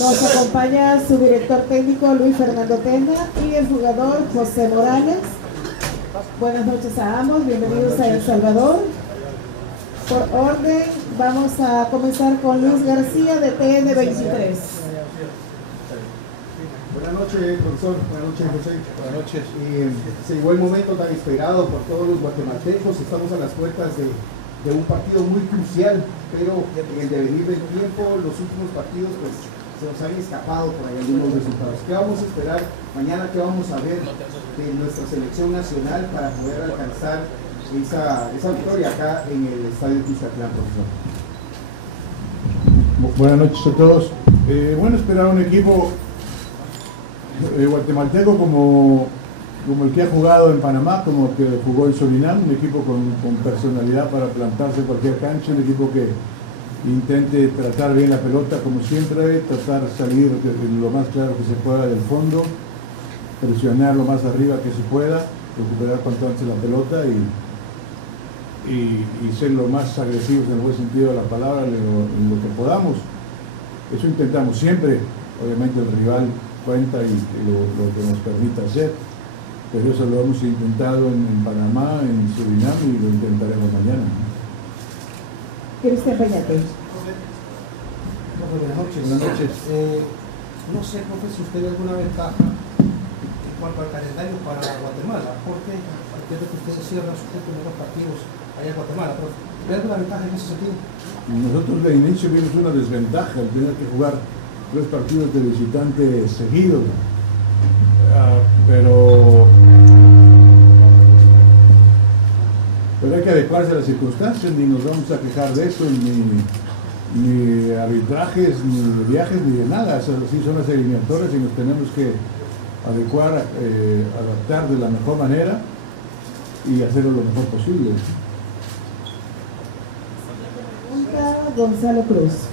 Nos acompaña su director técnico Luis Fernando Pena y el jugador José Morales. Buenas noches a ambos, bienvenidos a El Salvador. Por orden, vamos a comenzar con Luis García de TN23. Buenas noches, profesor. Buenas noches, José. Buenas noches. Se llegó el momento tan esperado por todos los guatemaltecos. Estamos a las puertas de un partido muy crucial, pero en el devenir del tiempo, los últimos partidos, pues se nos han escapado por ahí algunos resultados. ¿Qué vamos a esperar mañana? ¿Qué vamos a ver de nuestra selección nacional para poder alcanzar esa victoria acá en el Estadio Cuscatlán, profesor? Buenas noches a todos. Bueno, esperar un equipo guatemalteco como el que ha jugado en Panamá, como el que jugó en Surinam, un equipo con personalidad para plantarse en cualquier cancha, un equipo que intente tratar bien la pelota como siempre, tratar de salir lo más claro que se pueda del fondo, presionar lo más arriba que se pueda, recuperar cuanto antes la pelota y ser lo más agresivos en el buen sentido de la palabra en lo que podamos. Eso intentamos siempre. Obviamente el rival cuenta y lo que nos permita hacer, pero eso lo hemos intentado en Panamá, en Surinam y lo intentaremos mañana. Cristian Peñate. Buenas noches. Buenas noches. No sé, profe, si usted ve alguna ventaja en cuanto al calendario para Guatemala, porque entiendo que ustedes cierran sus últimos partidos allá en Guatemala, pero ¿ve alguna ventaja en ese sentido? Nosotros de inicio vimos una desventaja al tener que jugar 3 partidos de visitante seguidos, pero hay que adecuarse a las circunstancias, ni nos vamos a quejar de eso, ni arbitrajes, ni viajes, ni de nada. Así son las eliminatorias y nos tenemos que adecuar, adaptar de la mejor manera y hacerlo lo mejor posible. Gonzalo Cruz.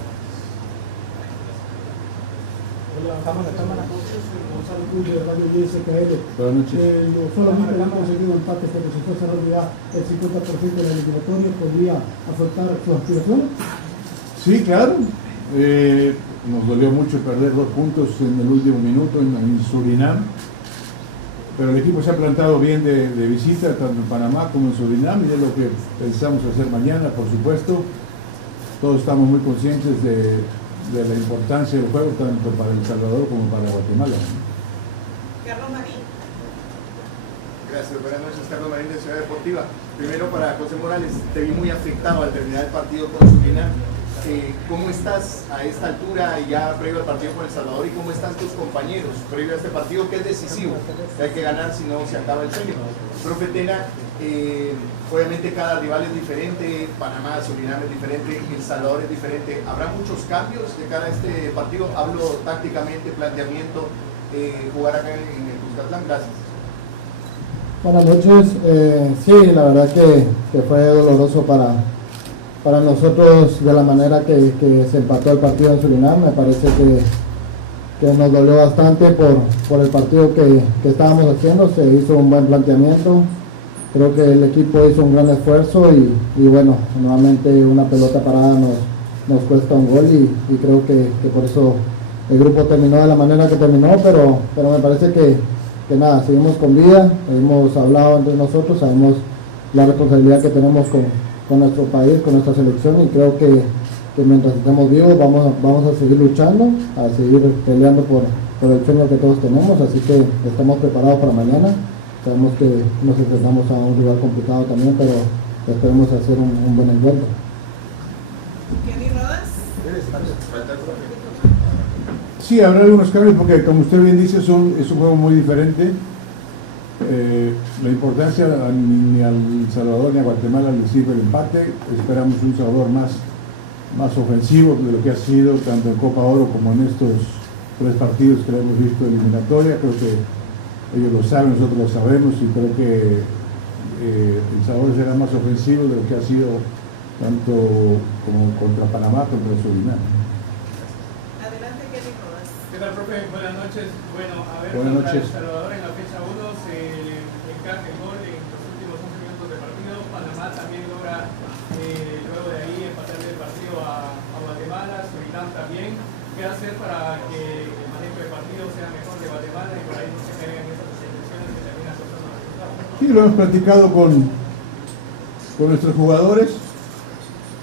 Hola, Gonzalo Cruz de Radio YSKL. Buenas noches. Solamente le han conseguido empate, pero si fuese ya el 50% de la eliminatoria, ¿podría afectar su aspiración? Sí, claro. Nos dolió mucho perder 2 puntos en el último minuto en Surinam, pero el equipo se ha plantado bien de visita, tanto en Panamá como en Surinam, y es lo que pensamos hacer mañana, por supuesto. Todos estamos muy conscientes de la importancia del juego, tanto para El Salvador como para Guatemala. Carlos Marín. Gracias, buenas noches, Carlos Marín de Ciudad Deportiva. Primero para José Morales, te vi muy afectado al terminar el partido con Surinam. ¿Cómo estás a esta altura y ya previo al partido con El Salvador, y cómo están tus compañeros previo a este partido que es decisivo, que hay que ganar si no se acaba el sueño? Profe Tena, obviamente cada rival es diferente, Panamá, Surinam es diferente, El Salvador es diferente. ¿Habrá muchos cambios de cara a este partido? Hablo tácticamente, planteamiento, jugar acá en el Cuscatlán. Gracias. Buenas noches. Sí, la verdad que fue doloroso para nosotros de la manera que se empató el partido en Surinam. Me parece que nos dolió bastante por el partido que estábamos haciendo. Se hizo un buen planteamiento, creo que el equipo hizo un gran esfuerzo y bueno, nuevamente una pelota parada nos cuesta un gol y creo que por eso el grupo terminó de la manera que terminó, pero me parece que nada, seguimos con vida, hemos hablado entre nosotros, sabemos la responsabilidad que tenemos con nuestro país, con nuestra selección, y creo que mientras estemos vivos vamos a seguir luchando, a seguir peleando por el sueño que todos tenemos, así que estamos preparados para mañana. Sabemos que nos enfrentamos a un rival complicado también, pero esperemos hacer un buen encuentro. Kenny Rodas. Sí, habrá algunos cambios porque, como usted bien dice, es un juego muy diferente. La importancia ni al Salvador ni a Guatemala le sirve el empate. Esperamos un Salvador más ofensivo de lo que ha sido tanto en Copa Oro como en estos 3 partidos que hemos visto eliminatoria. Creo que ellos lo saben, nosotros lo sabemos, y creo que El Salvador será más ofensivo de lo que ha sido tanto como contra Panamá, contra Surinam. Adelante, Kenny Rodas. ¿Qué tal, profe? Buenas noches. Bueno, a ver, Buenas contra noches. El Salvador en la fecha 1 se encaja el gol en los últimos 11 minutos de partido. Panamá también logra luego de ahí empatarle el partido a Guatemala, Surinam también. ¿Qué hacer para que el manejo de partido sea mejor de Guatemala y por ahí no se caigan esas selecciones que terminan costando los resultados? Sí, lo hemos platicado con nuestros jugadores.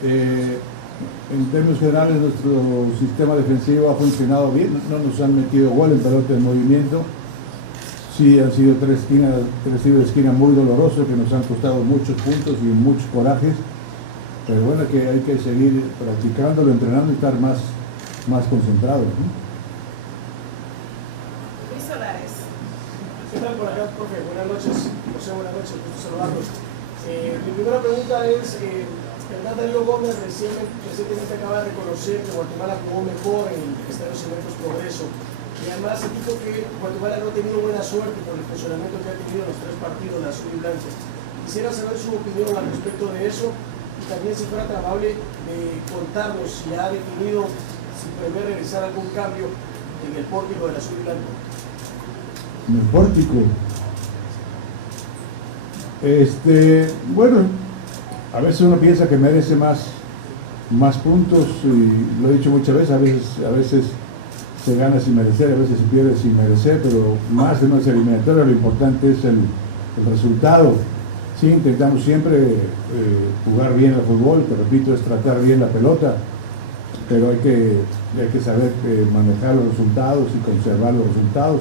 En términos generales, nuestro sistema defensivo ha funcionado bien, no nos han metido gol en pelota en movimiento. Sí, han sido tres tiros de esquina muy dolorosos que nos han costado muchos puntos y muchos corajes, pero bueno, que hay que seguir practicándolo, entrenando y estar más concentrados, ¿no? Luis Solares. ¿Qué tal por acá, profe? Buenas noches. José, buenas noches. Gusto saludarlos. Mi primera pregunta es, Hernán Darío Gómez recientemente acaba de reconocer que Guatemala jugó mejor en Estadio Cimentos Progreso. Y además dijo que Guatemala no ha tenido buena suerte por el funcionamiento que ha tenido en los 3 partidos de azul y blanco. Quisiera saber su opinión al respecto de eso y también si fuera tan amable de contarnos si ha definido, si prevé realizar algún cambio en el pórtico del azul y blanco. En el pórtico. Bueno, a veces uno piensa que merece más puntos y lo he dicho muchas veces, a veces se gana sin merecer, a veces se pierde sin merecer, pero más de nuestra eliminatoria lo importante es el resultado. Sí, intentamos siempre jugar bien al fútbol, que repito, es tratar bien la pelota, pero hay que saber manejar los resultados y conservar los resultados,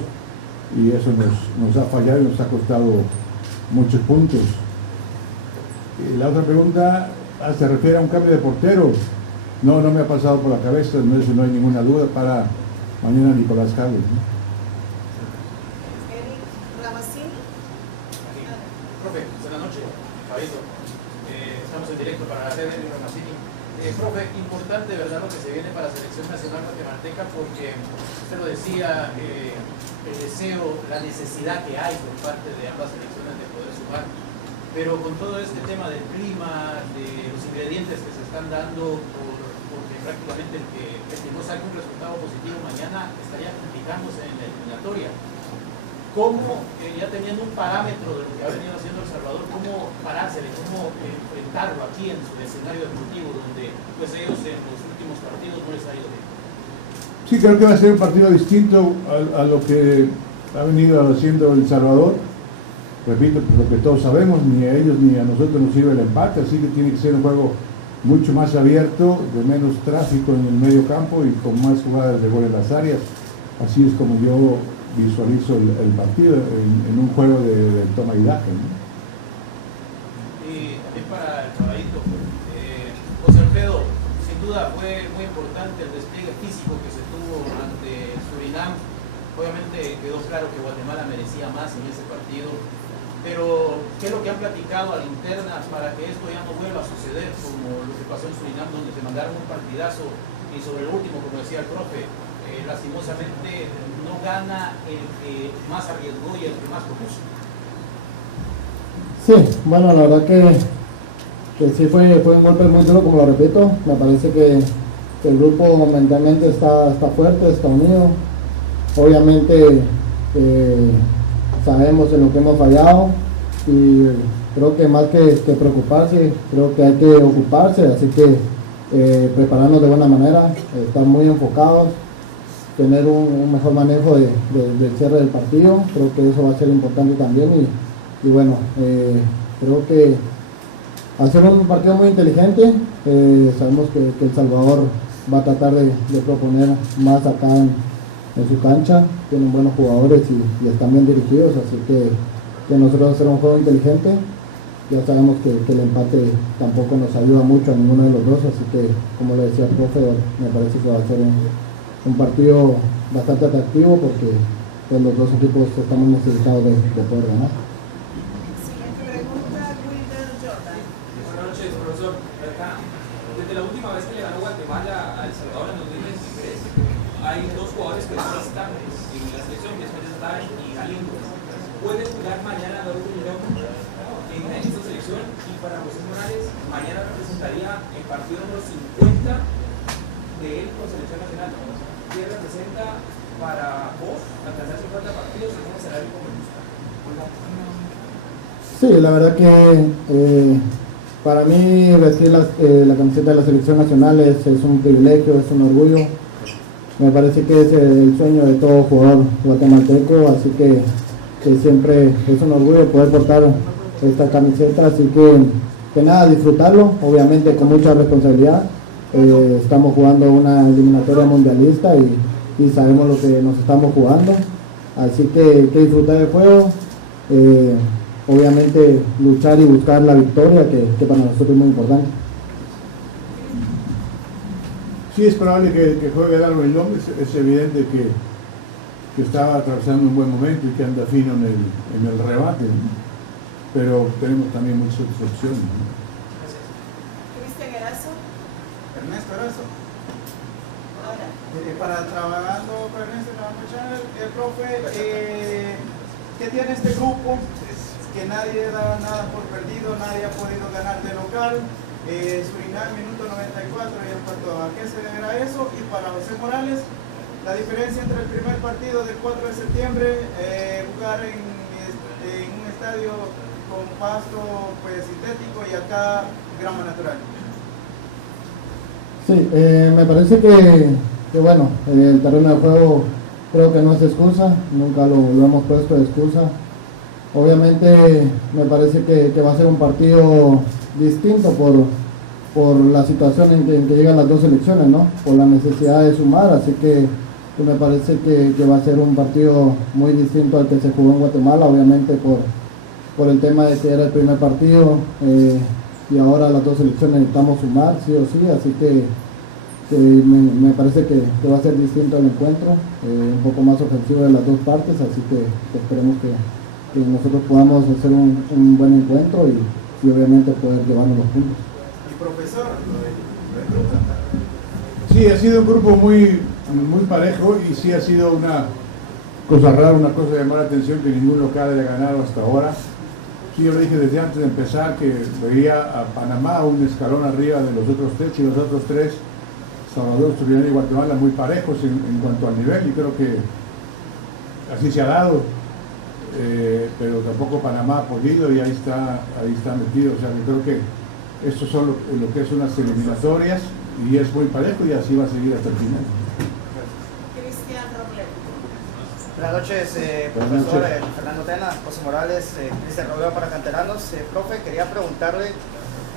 y eso nos ha fallado y nos ha costado muchos puntos. Y la otra pregunta se refiere a un cambio de portero. No me ha pasado por la cabeza, eso no hay ninguna duda. Para mañana Nicolás Carlos, ¿no? Eric Ramasini. Profe, buenas noches, Fabito. Estamos en directo para la red de Ramasini. Profe, importante, ¿verdad?, lo que se viene para la Selección Nacional Guatemalteca, porque usted lo decía, el deseo, la necesidad que hay por parte de ambas selecciones de poder sumar, pero con todo este tema del clima, de los ingredientes que se están dando, porque prácticamente el que no saque un resultado positivo mañana estaría complicándose en la eliminatoria. ¿Cómo, ya teniendo un parámetro de lo que ha venido haciendo El Salvador, cómo parársele, cómo enfrentarlo aquí en su escenario deportivo, donde pues ellos en los últimos partidos no les ha ido bien? Sí, creo que va a ser un partido distinto a lo que ha venido haciendo El Salvador. Repito, lo que todos sabemos, ni a ellos ni a nosotros nos sirve el empate, así que tiene que ser un juego mucho más abierto, de menos tráfico en el medio campo y con más jugadas de gol en las áreas. Así es como yo visualizo el partido, en un juego de toma y daje, ¿no? Y también para el caballito, José Alfredo, sin duda fue muy importante el despliegue físico que se tuvo ante Surinam. Obviamente quedó claro que Guatemala merecía más en ese partido, pero ¿qué es lo que han platicado a la interna para que esto ya no vuelva a suceder como lo que pasó en Surinam, donde se mandaron un partidazo y sobre el último, como decía el profe, lastimosamente no gana el que más arriesgó y el que más propuso? Sí, bueno, la verdad que sí fue un golpe muy duro, como lo repito. Me parece que el grupo mentalmente está fuerte, está unido. Obviamente sabemos en lo que hemos fallado y creo que más que preocuparse, creo que hay que ocuparse, así que prepararnos de buena manera, estar muy enfocados, tener un mejor manejo del cierre del partido. Creo que eso va a ser importante también y bueno, creo que hacer un partido muy inteligente. Sabemos que El Salvador va a tratar de proponer más acá en su cancha, tienen buenos jugadores y están bien dirigidos, así que nosotros hacer un juego inteligente. Ya sabemos que el empate tampoco nos ayuda mucho a ninguno de los dos, así que, como le decía el profe, me parece que va a ser un partido bastante atractivo porque pues, los dos equipos estamos necesitados de poder ganar. Siguiente pregunta, Wilder Jordan. Buenas noches, profesor. Desde la última vez que le ganó Guatemala a El Salvador en 2023, hay dos jugadores que no están en la selección, que es Méndez Atay y Galindo. ¿Puede jugar mañana David León en esta selección? Y para José Morales, mañana representaría el partido número 50 de él con selección nacional. ¿Qué representa para vos alcanzar 50 partidos en un escenario como el gusta? Sí, la verdad que para mí vestir la camiseta de la selección nacional es un privilegio, es un orgullo. me parece que es el sueño de todo jugador guatemalteco, así que siempre es un orgullo poder portar esta camiseta, así que nada, disfrutarlo, obviamente con mucha responsabilidad. Estamos jugando una eliminatoria mundialista y sabemos lo que nos estamos jugando, así que disfrutar el juego, obviamente luchar y buscar la victoria, que para nosotros es muy importante. Sí, es probable que juegue Darwin López, es evidente que estaba atravesando un buen momento y que anda fino en el rebate, ¿no? Pero tenemos también muchas otras opciones, ¿no? Cristian Erazo. Ernesto Erazo. Para trabajando con Ernesto, profe, ¿qué tiene este grupo? Que nadie da nada por perdido, nadie ha podido ganar de local. Surinam, minuto 94, y en cuanto a qué se deberá eso. Y para José Morales, la diferencia entre el primer partido del 4 de septiembre, jugar en un estadio con pasto pues sintético y acá grama natural. Sí, me parece que bueno, el terreno de juego creo que no es excusa, nunca lo hemos puesto de excusa. Obviamente me parece que va a ser un partido distinto por la situación en que llegan las dos selecciones, ¿no? Por la necesidad de sumar, así que me parece que va a ser un partido muy distinto al que se jugó en Guatemala, obviamente por el tema de que era el primer partido y ahora las dos selecciones necesitamos sumar, sí o sí, así que me parece que va a ser distinto el encuentro, un poco más ofensivo de las dos partes, así que esperemos que nosotros podamos hacer un buen encuentro y obviamente poder llevarnos los puntos. Y profesor, Sí, ha sido un grupo muy parejo y sí ha sido una cosa rara, una cosa de llamar la atención que ningún local haya ganado hasta ahora. Sí, yo lo dije desde antes de empezar que veía a Panamá un escalón arriba de los otros tres y los otros tres, Salvador, Surinam y Guatemala, muy parejos en cuanto al nivel, y creo que así se ha dado. Pero tampoco Panamá ha podido y ahí está metido, o sea, yo creo que estos son lo que es unas eliminatorias y es muy parejo y así va a seguir hasta el final. Cristian Robledo. Buenas noches, profesor Fernando Tena, José Morales, Cristian Robledo para Canteranos. Profe, quería preguntarle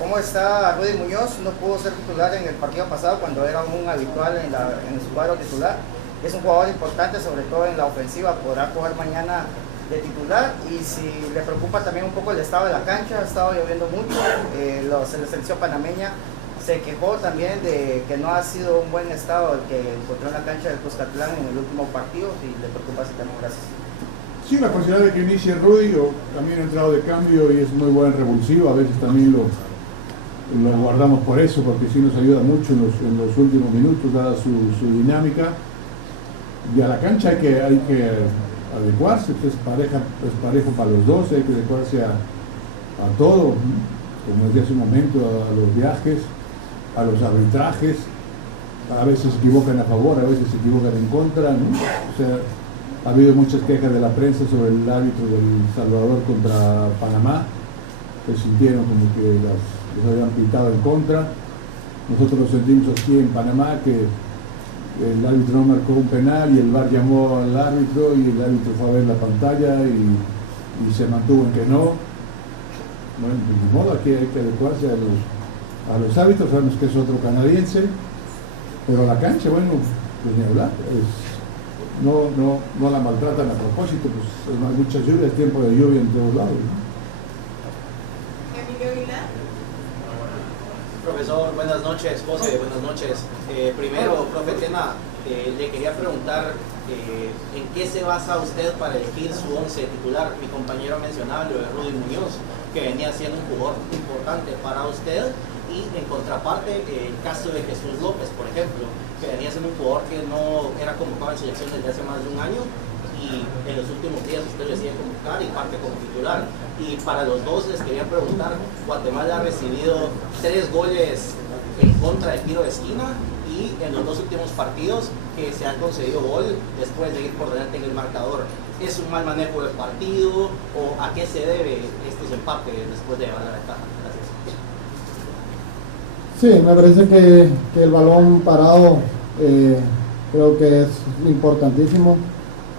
cómo está Rudy Muñoz. No pudo ser titular en el partido pasado cuando era un habitual en su cuadro titular. Es un jugador importante, sobre todo en la ofensiva, podrá jugar mañana de titular, y si le preocupa también un poco el estado de la cancha, ha estado lloviendo mucho, la selección panameña se quejó también de que no ha sido un buen estado el que encontró en la cancha del Cuscatlán en el último partido, si le preocupa ese tema. Gracias. Sí, la posibilidad de que inicie Rudy, o también ha entrado de cambio y es muy buen revulsivo, a veces también lo guardamos por eso, porque sí nos ayuda mucho en los últimos minutos, dada su dinámica, y a la cancha hay que adecuarse, es parejo para los dos, hay que adecuarse a todo, ¿no? Como decía hace un momento, a los viajes, a los arbitrajes, a veces se equivocan a favor, a veces se equivocan en contra, ¿no? O sea, ha habido muchas quejas de la prensa sobre el árbitro del Salvador contra Panamá, que sintieron como que les habían pintado en contra. Nosotros lo sentimos aquí en Panamá, que el árbitro no marcó un penal y el VAR llamó al árbitro y el árbitro fue a ver la pantalla y se mantuvo en que no. Bueno, de modo aquí hay que adecuarse a los árbitros, sabemos que es otro canadiense, pero la cancha, bueno, pues ni hablar, no la maltratan a propósito, pues hay muchas lluvias, tiempo de lluvia en todos lados, ¿no? Emilio Aguilar. Profesor, buenas noches. José, buenas noches. Primero, profe Tena, le quería preguntar en qué se basa usted para elegir su 11 titular. Mi compañero mencionaba lo de Rudy Muñoz, que venía siendo un jugador importante para usted, y en contraparte el caso de Jesús López, por ejemplo, que venía siendo un jugador que no era convocado en selección desde hace más de un año, y en los últimos días usted decide convocar y parte como titular. Y para los dos les quería preguntar, Guatemala ha recibido 3 goles en contra de tiro de esquina, y en los 2 últimos partidos que se han concedido gol después de ir por delante en el marcador. ¿Es un mal manejo del partido o a qué se debe estos empates después de llevar la ventaja? Gracias. Sí, me parece que el balón parado creo que es importantísimo.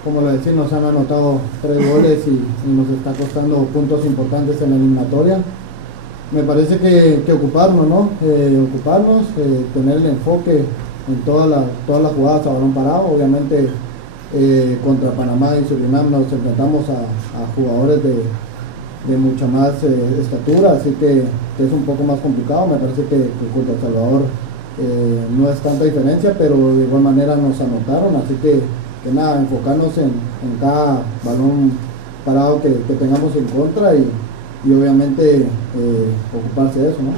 Como lo decía, nos han anotado 3 goles y nos está costando puntos importantes en la eliminatoria. Me parece que ocuparnos, ¿no? Tener el enfoque en todas las jugadas a balón parado. Obviamente contra Panamá y Surinam nos enfrentamos a jugadores de mucha más estatura, así que es un poco más complicado. Me parece que contra El Salvador no es tanta diferencia, pero de igual manera nos anotaron, así que nada, enfocarnos en cada balón parado que tengamos en contra y obviamente ocuparse de eso, ¿no?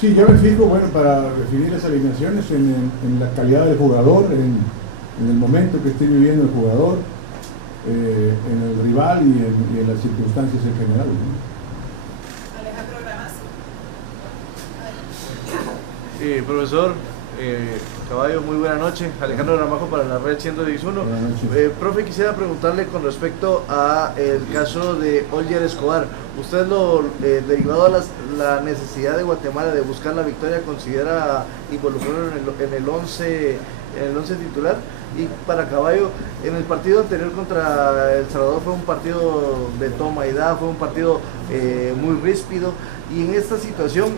Sí, yo me fijo, bueno, para definir las alineaciones en la calidad del jugador, en el momento que esté viviendo el jugador, en el rival y en las circunstancias en general, ¿no? Alejandro Gramazo. Profesor Caballo, muy buena noche. Alejandro Gramajo para la Red 111. Profe, quisiera preguntarle con respecto a el caso de Olger Escobar. ¿Usted derivado a la necesidad de Guatemala de buscar la victoria, considera involucrarlo en el 11 titular? Y para Caballo, en el partido anterior contra El Salvador fue un partido de toma y da, fue un partido muy ríspido, y en esta situación,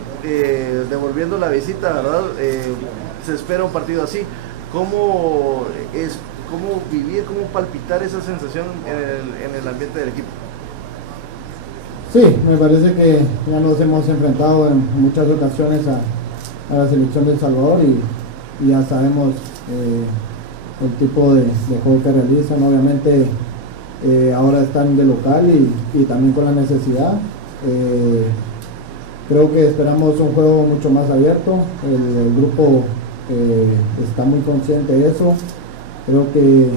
devolviendo la visita, ¿verdad? Se espera un partido así. ¿Cómo vivir, cómo palpitar esa sensación en el ambiente del equipo? Sí, me parece que ya nos hemos enfrentado en muchas ocasiones a la selección de El Salvador y ya sabemos el tipo de juego que realizan. Obviamente ahora están de local y también con la necesidad. Creo que esperamos un juego mucho más abierto. El grupo está muy consciente de eso. Creo que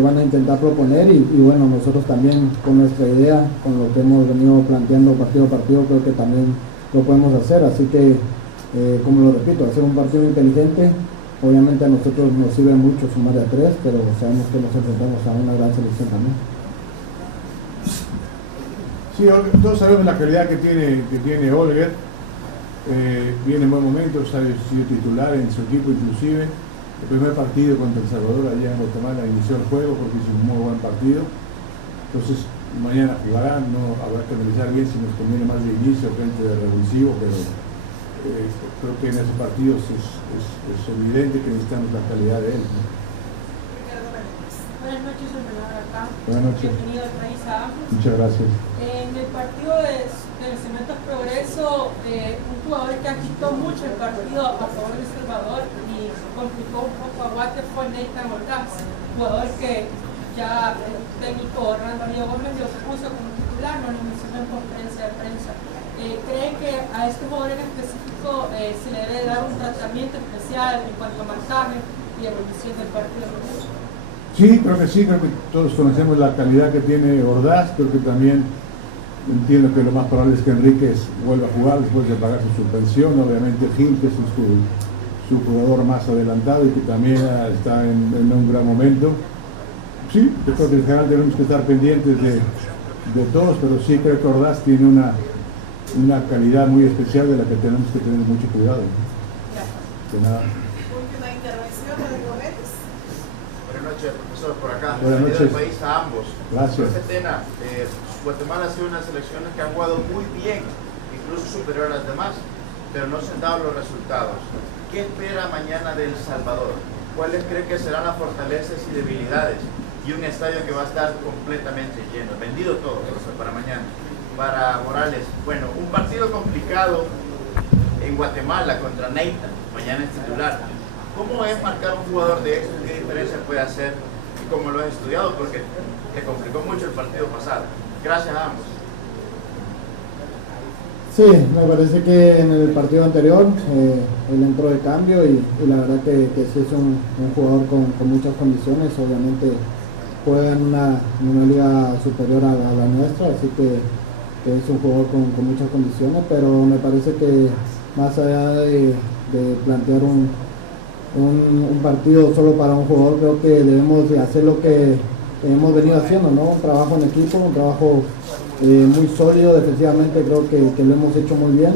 van a intentar proponer y bueno, nosotros también con nuestra idea, con lo que hemos venido planteando partido a partido, creo que también lo podemos hacer. Así que, como lo repito, hacer un partido inteligente. Obviamente a nosotros nos sirve mucho sumar a 3, pero sabemos que nos enfrentamos a una gran selección también. Sí, todos sabemos la calidad que tiene Olger. Viene en buen momento, ha sido titular en su equipo inclusive. El primer partido contra El Salvador allá en Guatemala inició el juego porque hizo un muy buen partido. Entonces mañana jugará, no habrá que analizar bien si nos conviene más de inicio frente de revulsivo, pero creo que en esos partidos es evidente que necesitamos la calidad de él, ¿no? Buenas noches, entrenador acá. Buenas noches. Bienvenido al país a ambos. Muchas gracias. En el partido del Cementos Progreso, un jugador que agitó mucho el partido a favor de El Salvador y complicó un poco a Guate fue Nathan Ordaz, jugador que ya el técnico Hernando Darío Gómez lo puso como titular, no lo mencionó en conferencia de prensa. ¿Creen que a este jugador en específico se le debe dar un tratamiento especial en cuanto a marcaje y evolución del partido? Sí, creo que todos conocemos la calidad que tiene Ordaz. Creo que también entiendo que lo más probable es que Enríquez vuelva a jugar después de pagar su suspensión. Obviamente Gil, que es su jugador más adelantado y que también está en un gran momento. Sí, yo creo que en general tenemos que estar pendientes de todos, pero sí creo que Ordaz tiene una calidad muy especial de la que tenemos que tener mucho cuidado. De nada. Última intervención de Gómez. Buenas noches, profesor, por acá. Buenas noches. Bienvenido al país a ambos. Gracias. Profe Tena, Guatemala ha sido una selección que ha jugado muy bien, incluso superior a las demás, pero no se han dado los resultados. ¿Qué espera mañana de El Salvador? ¿Cuáles cree que serán las fortalezas y debilidades? Y un estadio que va a estar completamente lleno, vendido todo, profesor, para mañana. Para Morales, bueno, un partido complicado en Guatemala contra Nathan, mañana es titular. ¿Cómo es marcar un jugador de eso? ¿Qué diferencia puede hacer? ¿Y cómo lo has estudiado? Porque te complicó mucho el partido pasado. Gracias a ambos. Sí, me parece que en el partido anterior él entró de cambio y la verdad que sí es un jugador con muchas condiciones. Obviamente juega en una liga superior a la nuestra, así que es un jugador con muchas condiciones, pero me parece que más allá de plantear un partido solo para un jugador, creo que debemos de hacer lo que hemos venido haciendo, ¿no? Un trabajo en equipo, un trabajo muy sólido defensivamente, creo que lo hemos hecho muy bien,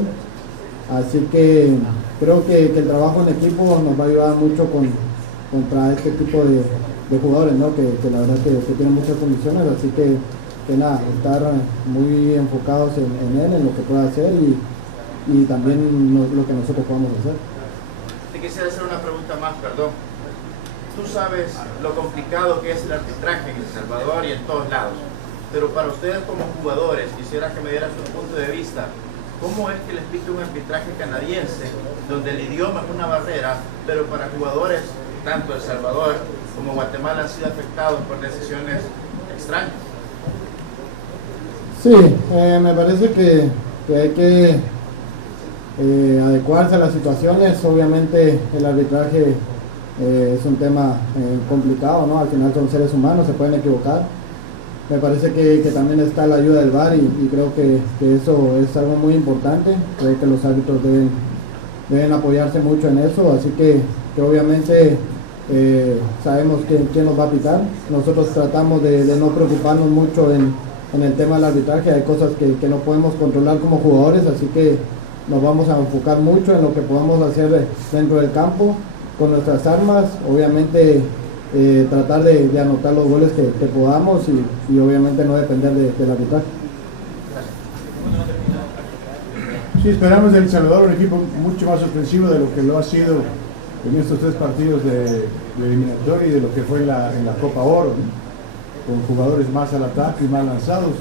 así que creo que el trabajo en equipo nos va a ayudar mucho contra este tipo de jugadores, ¿no? que la verdad que tienen muchas condiciones, así que nada, estar muy enfocados en él, en lo que pueda hacer y también lo que nosotros podamos hacer. Te quisiera hacer una pregunta más, perdón. Tú sabes lo complicado que es el arbitraje en El Salvador y en todos lados, pero para ustedes como jugadores, quisiera que me dieras un punto de vista. ¿Cómo es que les pide un arbitraje canadiense, donde el idioma es una barrera, pero para jugadores, tanto El Salvador como Guatemala, han sido afectados por decisiones extrañas? Sí, me parece que hay que adecuarse a las situaciones. Obviamente el arbitraje es un tema complicado, ¿no? Al final son seres humanos, se pueden equivocar. Me parece que también está la ayuda del VAR y creo que eso es algo muy importante. Creo que los árbitros deben apoyarse mucho en eso, así que obviamente sabemos quién nos va a pitar. Nosotros tratamos de no preocuparnos mucho en el tema del arbitraje. Hay cosas que no podemos controlar como jugadores, así que nos vamos a enfocar mucho en lo que podamos hacer dentro del campo con nuestras armas. Obviamente tratar de anotar los goles que podamos y obviamente no depender del arbitraje. Sí, esperamos de El Salvador un equipo mucho más ofensivo de lo que lo ha sido en estos 3 partidos de eliminatoria y de lo que fue en la Copa Oro, ¿no? Con jugadores más al ataque y más lanzados.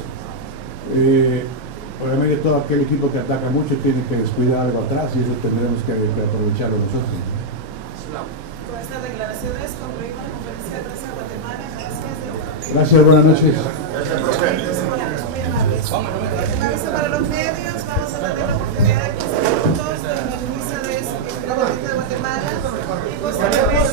Obviamente todo aquel equipo que ataca mucho tiene que descuidar algo atrás y eso tendremos que aprovecharlo nosotros. Con estas declaraciones concluimos la conferencia de prensa de Guatemala. Gracias, buenas noches. Gracias, profe. Un aviso para los medios, vamos a darle la oportunidad de 15 minutos en el inicio de este Parlamento de Guatemala y posteriormente